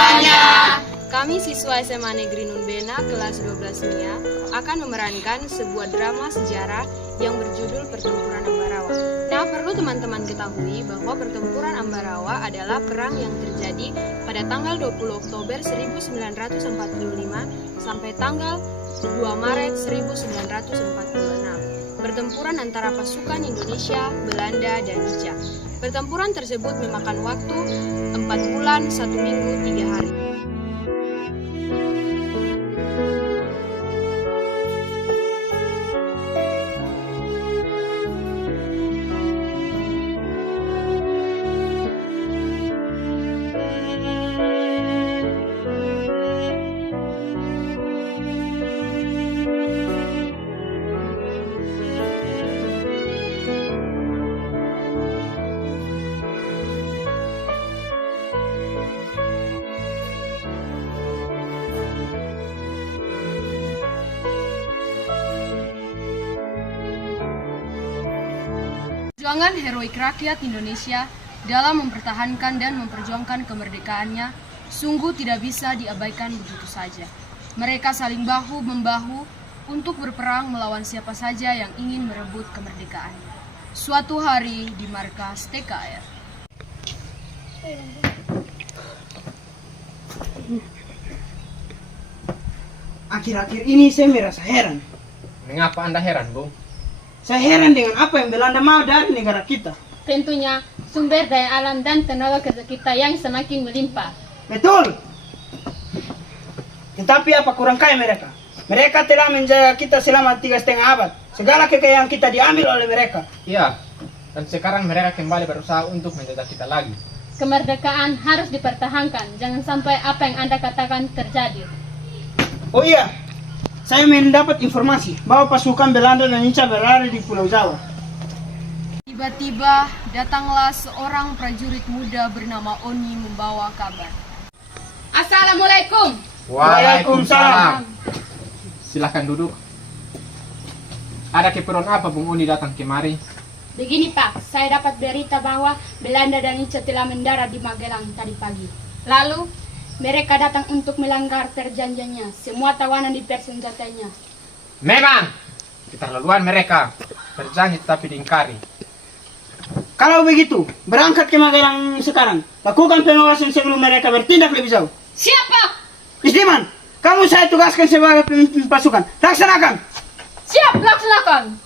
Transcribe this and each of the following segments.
semuanya. Kami siswa SMA Negeri Nunbena kelas 12 MIA akan memerankan sebuah drama sejarah yang berjudul Pertempuran Ambarawa. Nah, perlu teman-teman ketahui bahwa Pertempuran Ambarawa adalah perang yang terjadi pada tanggal 20 Oktober 1945 sampai tanggal 2 Maret 1946. Pertempuran antara pasukan Indonesia, Belanda, dan Nica. Pertempuran tersebut memakan waktu 4 bulan, 1 minggu, 3 hari. Perjuangan heroik rakyat Indonesia dalam mempertahankan dan memperjuangkan kemerdekaannya sungguh tidak bisa diabaikan begitu saja. Mereka saling bahu-membahu untuk berperang melawan siapa saja yang ingin merebut kemerdekaannya. Suatu hari di markas TKR. Akhir-akhir ini saya merasa heran. Mengapa Anda heran, Bung? Saya heran dengan apa yang Belanda mau dari negara kita. Tentunya sumber daya alam dan tenaga kerja kita yang semakin melimpah. Betul. Tetapi apa kurang kaya mereka? Mereka telah menjaga kita selama 3,5 abad. Segala kekayaan kita diambil oleh mereka. Iya, dan sekarang mereka kembali berusaha untuk menjajah kita lagi. Kemerdekaan harus dipertahankan. Jangan sampai apa yang Anda katakan terjadi. Oh iya, saya mendapat informasi bahwa pasukan Belanda dan Nica berada di Pulau Jawa. Tiba-tiba datanglah seorang prajurit muda bernama Oni membawa kabar. Assalamualaikum. Waalaikumsalam. Silahkan duduk. Ada keperluan apa Bung Oni datang kemari? Begini Pak, saya dapat berita bahwa Belanda dan Nica telah mendarat di Magelang tadi pagi. Lalu, mereka datang untuk melanggar perjanjiannya. Semua tawanan dipersenjatainya. Memang keterlaluan mereka. Berjanji tetapi diingkari. Kalau begitu, berangkat ke Magelang sekarang. Lakukan pengawasan sebelum mereka bertindak lebih jauh. Siapa? Isdiman, kamu saya tugaskan sebagai pemimpin pasukan. Laksanakan. Siap, laksanakan.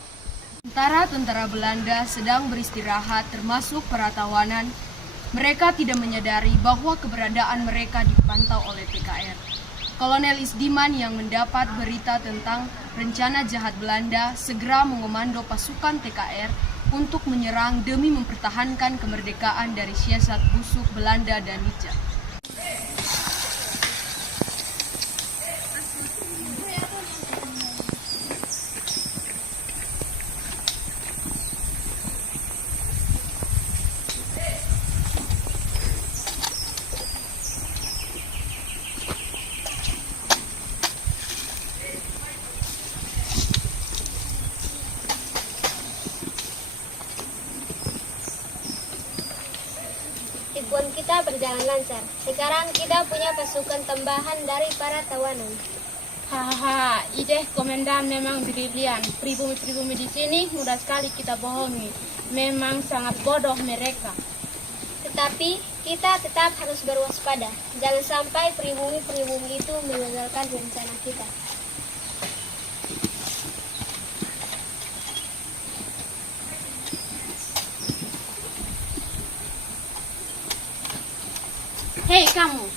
Sementara tentara Belanda sedang beristirahat termasuk para tawanan, mereka tidak menyadari bahwa keberadaan mereka dipantau oleh PKR. Kolonel Isdiman yang mendapat berita tentang rencana jahat Belanda segera mengomando pasukan TKR untuk menyerang demi mempertahankan kemerdekaan dari siasat busuk Belanda dan Nica. Tipuan kita berjalan lancar. Sekarang kita punya pasukan tambahan dari para tawanan. Hahaha, ide komandan memang brilian. Pribumi-pribumi di sini mudah sekali kita bohongi. Memang sangat bodoh mereka. Tetapi kita tetap harus berwaspada. Jangan sampai pribumi-pribumi itu mengagalkan rencana kita. Hei kamu,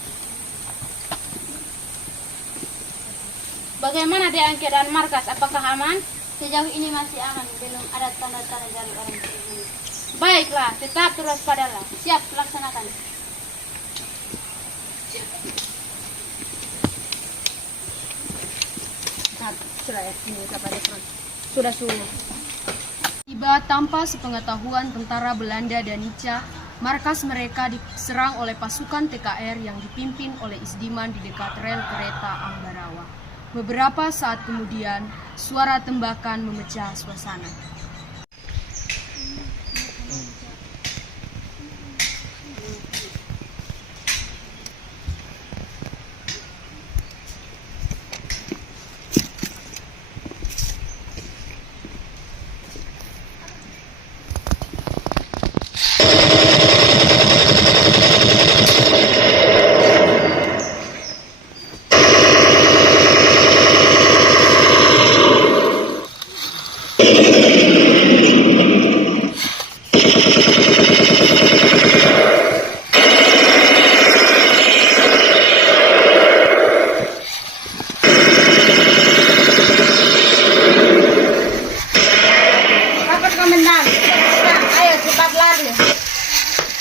bagaimana dengan keadaan markas? Apakah aman? Sejauh ini masih aman, belum ada tanda-tanda dari orang pribumi. Baiklah, tetap terus padalah. Siap, laksanakan. Sudah. Tiba tanpa sepengetahuan tentara Belanda dan Nica, markas mereka diserang oleh pasukan TKR yang dipimpin oleh Isdiman di dekat rel kereta Ambarawa. Beberapa saat kemudian, suara tembakan memecah suasana.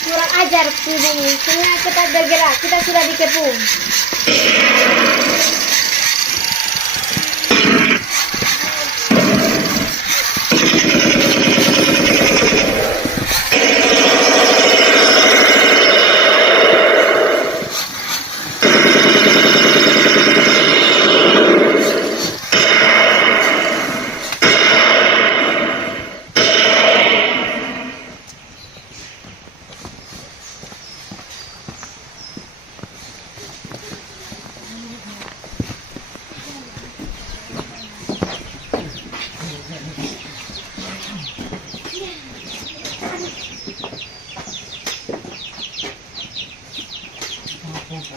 Kurang ajar pribumi, semuanya cepat bergerak, kita sudah dikepung.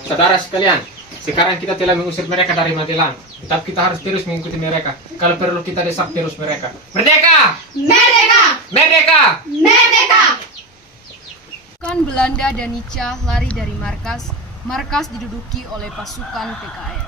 Saudara sekalian, sekarang kita telah mengusir mereka dari Magelang. Tetap kita harus terus mengikuti mereka. Kalau perlu kita desak terus mereka. Merdeka! Merdeka! Merdeka! Merdeka! Pasukan Belanda dan Nica lari dari markas. Markas diduduki oleh pasukan PKR.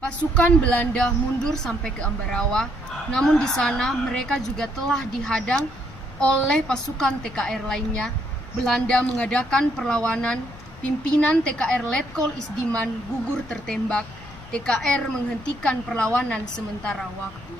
Pasukan Belanda mundur sampai ke Ambarawa, namun di sana mereka juga telah dihadang oleh pasukan TKR lainnya. Belanda mengadakan perlawanan. Pimpinan TKR Letkol Isdiman gugur tertembak. TKR menghentikan perlawanan sementara waktu.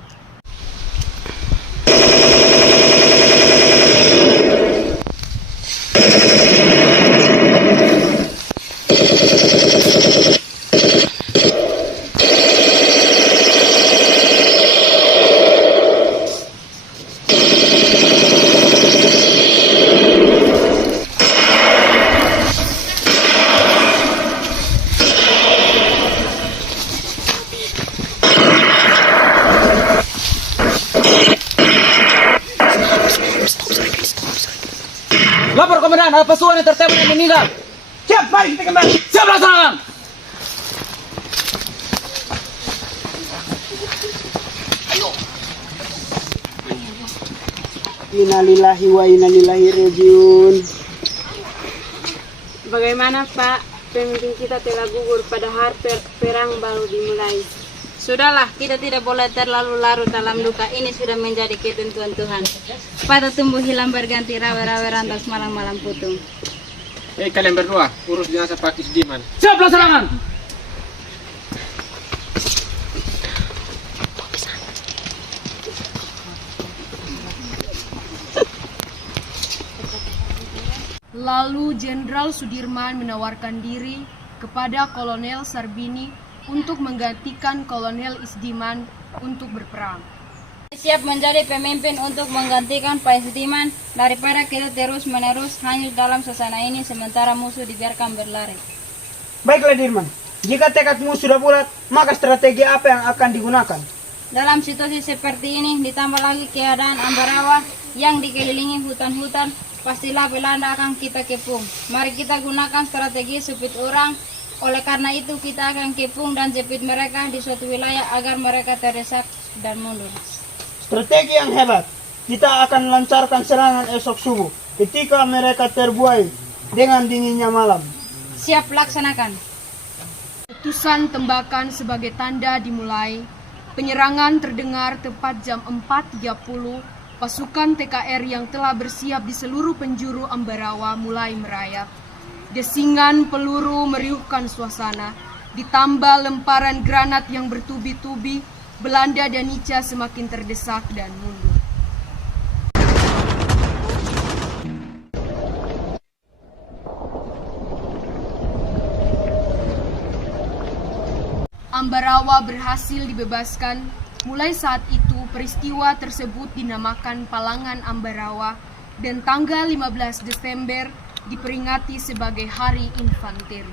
Lapor komandan, ada pasukan yang tertembak dan meninggal. Siap, mari kita kembali. Siap, laksanakan. Innalillahi wa inna ilaihi rajiun. Bagaimana Pak? Pemimpin kita telah gugur padahal perang baru dimulai. Sudahlah, kita tidak boleh terlalu larut dalam duka. Ini sudah menjadi ketentuan Tuhan. Patah tumbuh hilang berganti rawe-rawe rantas malam-malam putung. Hei kalian berdua, urus jenazah Pak Isdiman. Siap, laksanakan. Lalu Jenderal Sudirman menawarkan diri kepada Kolonel Sarbini untuk menggantikan Kolonel Isdiman untuk berperang. Siap menjadi pemimpin untuk menggantikan Pak Isdiman daripada kita terus-menerus hanyut dalam suasana ini sementara musuh dibiarkan berlari. Baiklah Dirman, jika tekadmu sudah bulat, maka strategi apa yang akan digunakan? Dalam situasi seperti ini ditambah lagi keadaan Ambarawa yang dikelilingi hutan-hutan, pastilah Belanda akan kita kepung. Mari kita gunakan strategi sepit orang. Oleh karena itu kita akan kepung dan jepit mereka di suatu wilayah agar mereka terdesak dan mundur. Strategi yang hebat. Kita akan lancarkan serangan esok subuh ketika mereka terbuai dengan dinginnya malam. Siap, laksanakan. Letusan tembakan sebagai tanda dimulai. Penyerangan terdengar tepat jam 4.30. Pasukan TKR yang telah bersiap di seluruh penjuru Ambarawa mulai merayap. Desingan peluru meriuhkan suasana, ditambah lemparan granat yang bertubi-tubi, Belanda dan Nica semakin terdesak dan mundur. Ambarawa berhasil dibebaskan. Mulai saat itu peristiwa tersebut dinamakan Palangan Ambarawa dan tanggal 15 Desember diperingati sebagai Hari Infanteri.